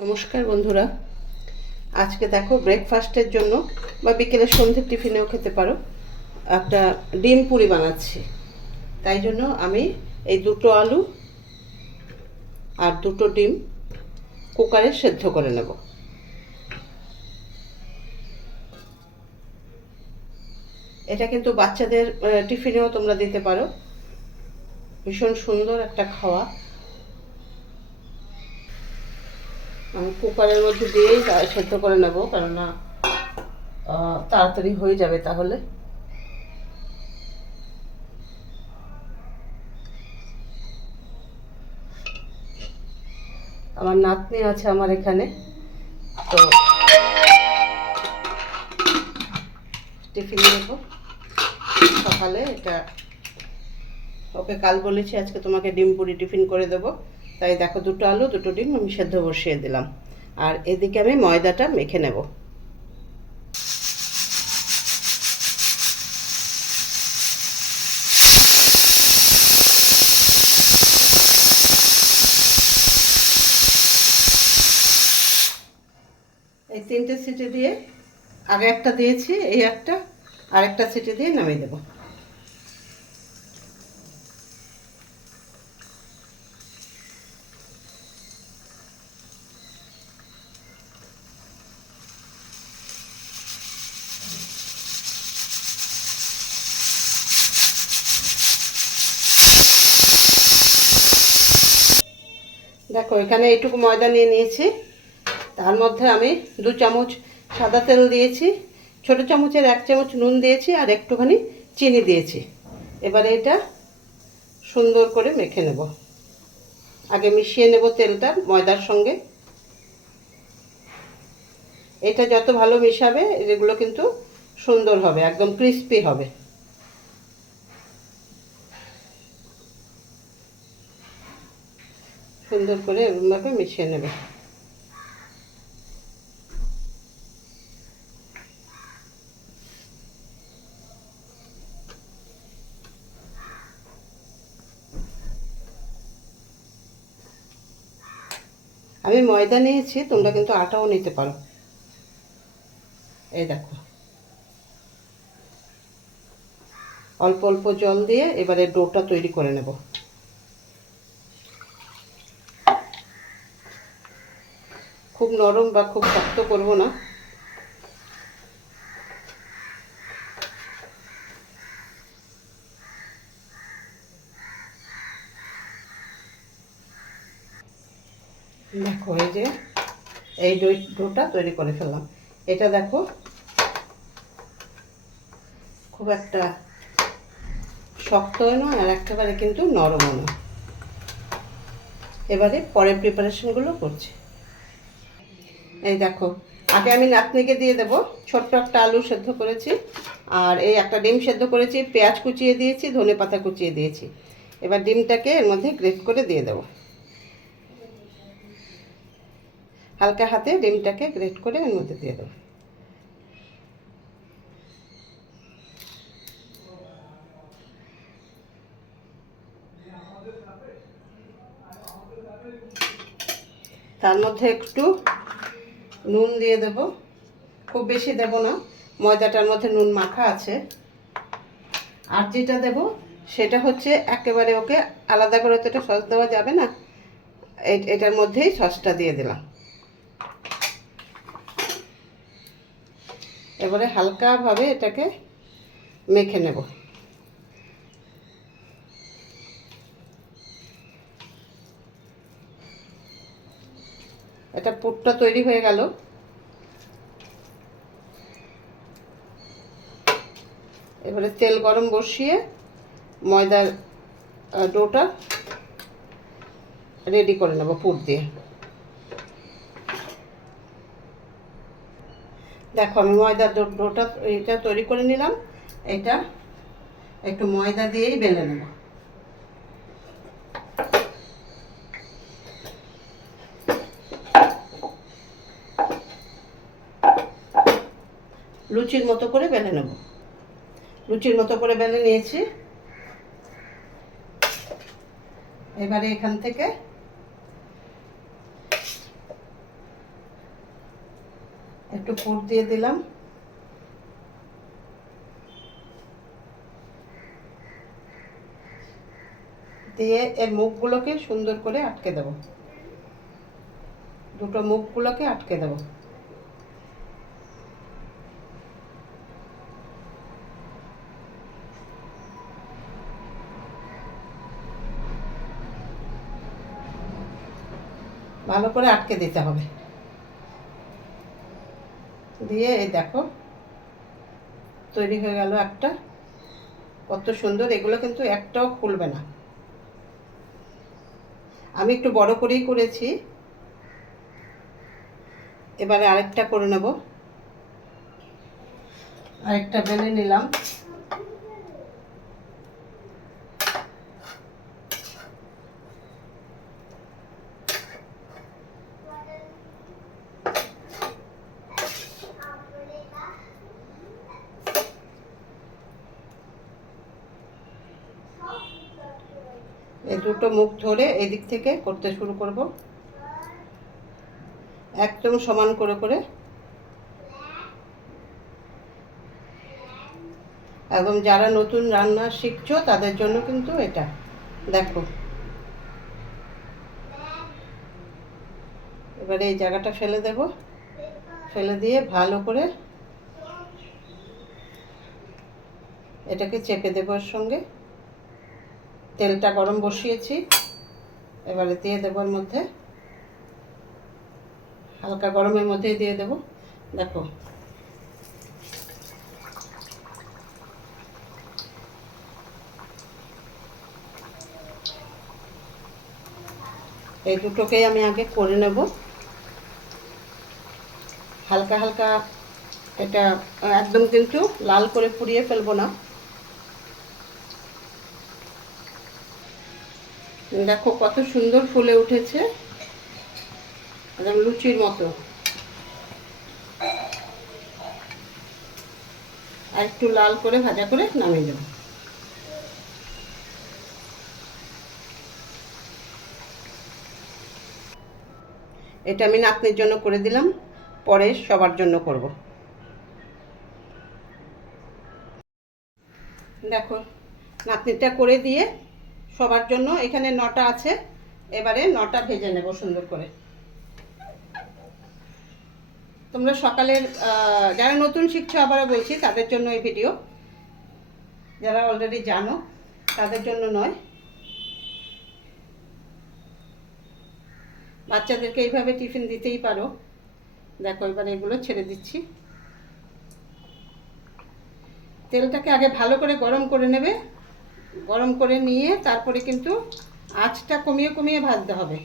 নমস্কার বন্ধুরা, আজকে দেখো ব্রেকফাস্টের জন্য বা বিকেলে সন্ধ্যের টিফিনেও খেতে পারো একটা ডিম পুরি বানাচ্ছি। তাই জন্য আমি এই দুটো আলু আর দুটো ডিম কুকারে সেদ্ধ করে নেব। এটা কিন্তু বাচ্চাদের টিফিনেও তোমরা দিতে পারো, ভীষণ সুন্দর একটা খাওয়া। আমি কুকারের মধ্যে দিয়েই সেদ্ধ করে নেব, কেননা তাড়াতাড়ি হয়ে যাবে তাহলে। আমার নাতনি আছে আমার এখানে, তো টিফিন দেবো সকালে। এটা ওকে কাল বলেছি আজকে তোমাকে ডিম পুরি টিফিন করে দেবো, তাই দেখো দুটো আলু দুটো ডিম আমি সেদ্ধ বসিয়ে দিলাম। আর এদিকে আমি ময়দাটা মেখে নেব। এই তিনটে সিটি দিয়ে, আগে একটা দিয়েছি, এই একটা আর একটা সিটি দিয়ে নামিয়ে দেবো। দেখো এখানে এইটুকু ময়দা নিয়ে নিয়েছি, তার মধ্যে আমি 2 চামচ সাদা তেল দিয়েছি, ছোটো চামচের 1 চামচ নুন দিয়েছি আর একটুখানি চিনি দিয়েছি। এবারে এটা সুন্দর করে মেখে নেব। আগে মিশিয়ে নেব তেলটা ময়দার সঙ্গে। এটা যত ভালো মিশাবে এগুলো কিন্তু সুন্দর হবে, একদম ক্রিস্পি হবে। সুন্দর করে এরকমভাবে মিশিয়ে নেবে। আমি ময়দা নিয়েছি, তোমরা কিন্তু আটাও নিতে পারো। এই দেখো অল্প অল্প জল দিয়ে এবারে ডোটা তৈরি করে নেব। খুব নরম বা খুব শক্ত করব না। দেখো এই যে এই ডোটা তৈরি করে ফেললাম। এটা দেখো খুব একটা শক্তও নয় আর একেবারে কিন্তু নরমও নয়। এবারে পরের প্রিপারেশনগুলো করছি। এই দেখো আগে আমি নাতনিকে দিয়ে দেবো। ছোট্ট একটা আলু সেদ্ধ করেছি, আর এই একটা ডিম সেদ্ধ করেছি, পেঁয়াজ কুচিয়ে দিয়েছি, ধনেপাতা কুচিয়ে দিয়েছি। এবার ডিমটাকে এর মধ্যে গ্রেট করে দিয়ে দেবো। হালকা হাতে ডিমটাকে গ্রেট করে এর মধ্যে দিয়ে দেবো। তার মধ্যে একটু নুন দিয়ে দেব, খুব বেশি দেব না, ময়দাটার মধ্যে নুন মাখা আছে। আর যেটা দেব সেটা হচ্ছে একেবারে ওকে আলাদা করে তো এটা সস দেওয়া যাবে না, এটার মধ্যেই সসটা দিয়ে দিলাম। এবারে হালকাভাবে এটাকে মেখে নেব। এটা পুরটা তৈরি হয়ে গেল। এবারে তেল গরম বসিয়ে ময়দার ডোটা রেডি করে নেব পুর দিয়ে। দেখো আমি ময়দার ডোটা এটা তৈরি করে নিলাম। এটা একটু ময়দা দিয়েই বেলে নেব। লুচির মতো করে বেলে নেব। লুচির মতো করে বেলে নিয়েছি। এবারে এখান থেকে একটু পুর দিয়ে দিলাম, দিয়ে এর মুখগুলোকে সুন্দর করে আটকে দেব, দুটো মুখগুলোকে আটকে দেব। ভালো করে আটকে দিতে হবে। দিয়ে এই দেখো তৈরি হয়ে গেল একটা, কত সুন্দর। এগুলো কিন্তু একটাও খুলবে না। আমি একটু বড় করেই করেছি। এবারে আরেকটা করে নেব। আরেকটা বেলে নিলাম। এই দুটো মুখ ধরে এই দিক থেকে করতে শুরু করব, একদম সমান করে করে। একদম যারা নতুন রান্না শিখছো তাদের জন্য কিন্তু এটা। দেখো এবারে এই জায়গাটা ফেলে দেব, ফেলে দিয়ে ভালো করে এটাকে চেপে দেবো। এর সঙ্গে তেলটা গরম বসিয়েছি, এবারে দিয়ে দেবো এর মধ্যে, হালকা গরমের মধ্যেই দিয়ে দেবো। দেখো এই দুটোকেই আমি আগে করে নেব হালকা হালকা। এটা একদম কিন্তু লাল করে পুড়িয়ে ফেলবো না। দেখো কত সুন্দর ফুলে উঠেছে, একদম লুচির মতো। আর একটু লাল করে ভাজা করে নামিয়ে দেবো। এটা আমি নাতনির জন্য করে দিলাম, পরে সবার জন্য করব। দেখো নাতনিটা করে দিয়ে সবার জন্য এখানে 9টা আছে। এবারে 9টা ভেজে নেব সুন্দর করে। তোমরা সকালের যারা নতুন শিখছো আবারও বলছি তাদের জন্য এই ভিডিও, যারা অলরেডি জানো তাদের জন্য নয়। বাচ্চাদেরকে এইভাবে টিফিন দিতেই পারো। দেখো এবারে এগুলো ছেড়ে দিচ্ছি। তেলটাকে আগে ভালো করে গরম করে নেবে, গরম করে নিয়ে তারপরে কিন্তু আঁচটা কমিয়ে কমিয়ে ভাজতে হবে।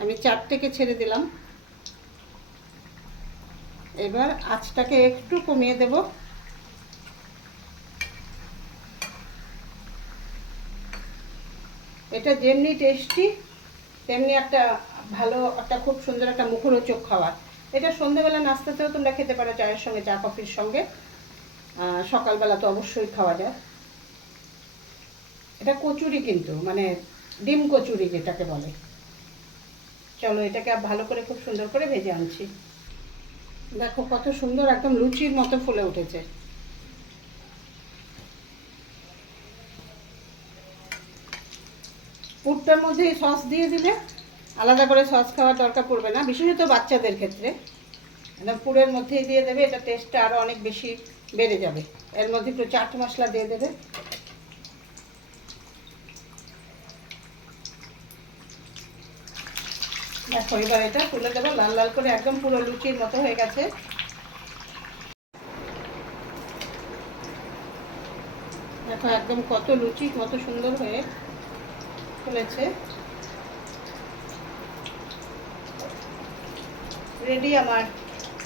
আমি 4টেকে ছেড়ে দিলাম, এবার আঁচটাকে একটু কমিয়ে দেব। এটা যেমনি টেস্টি তেমনি একটা ভালো, একটা খুব সুন্দর একটা মুখরোচক খাবার। এটা সন্ধ্যেবেলা নাস্তাতেও তোমরা খেতে পারো, চায়ের সঙ্গে, চা কফির সঙ্গে। সকালবেলা তো অবশ্যই খাওয়া যায়। এটা কচুরি কিন্তু, মানে ডিম কচুরি যেটাকে বলে। চলো এটাকে ভালো করে খুব সুন্দর করে ভেজে আনছি। দেখো কত সুন্দর একদম লুচির মতো ফুলে উঠেছে। পুরটার মধ্যে সস দিয়ে দিলে আলাদা করে সস খাওয়ার দরকার পড়বে না, বিশেষত বাচ্চাদের ক্ষেত্রে। একদম পুরের মধ্যেই দিয়ে দেবে, এটা টেস্টটা আরও অনেক বেশি বেড়ে যাবে। এর মধ্যে একটু চাট মশলা দিয়ে দেবে। দেখো এবার এটা তুলে দেবো লাল লাল করে, একদম পুরো লুচির মতো হয়ে গেছে। দেখো একদম কত লুচি কত সুন্দর হয়ে ফুলেছে। রেডি আমার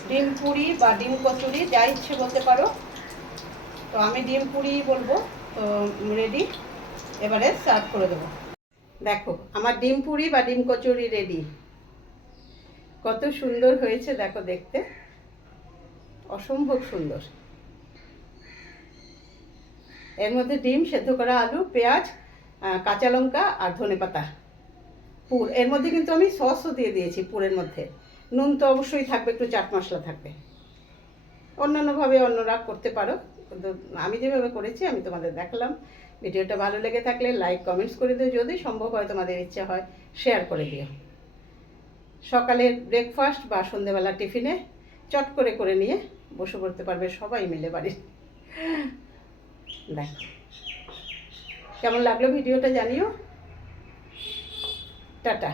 ডিম পুরি বা ডিম কচুরি, যা ইচ্ছে বলতে পারো। তো আমি ডিম পুরি বলবো। তো রেডি, এবারে সার্ভ করে দেবো। দেখো আমার ডিম পুরি বা ডিম কচুরি রেডি। কত সুন্দর হয়েছে দেখো দেখতে, অসম্ভব সুন্দর। এর মধ্যে ডিম, সেদ্ধ করা আলু, পেঁয়াজ, কাঁচা লঙ্কা আর ধনেপাতা, পুর। এর মধ্যে কিন্তু আমি সসও দিয়ে দিয়েছি পুরের মধ্যে। নুন তো অবশ্যই থাকবে, একটু চাট মশলা থাকবে। অন্যান্যভাবে অন্যরা করতে পারো, কিন্তু আমি যেভাবে করেছি আমি তোমাদের দেখালাম। ভিডিওটা ভালো লেগে থাকলে লাইক কমেন্টস করে দিও, যদি সম্ভব হয় তোমাদের ইচ্ছা হয় শেয়ার করে দিও। সকালের ব্রেকফাস্ট বা সন্ধেবেলা টিফিনে চট করে নিয়ে বসে পড়তে পারবে সবাই মিলে বাড়ির। দেখ কেমন লাগলো ভিডিওটা জানিও। টাটা।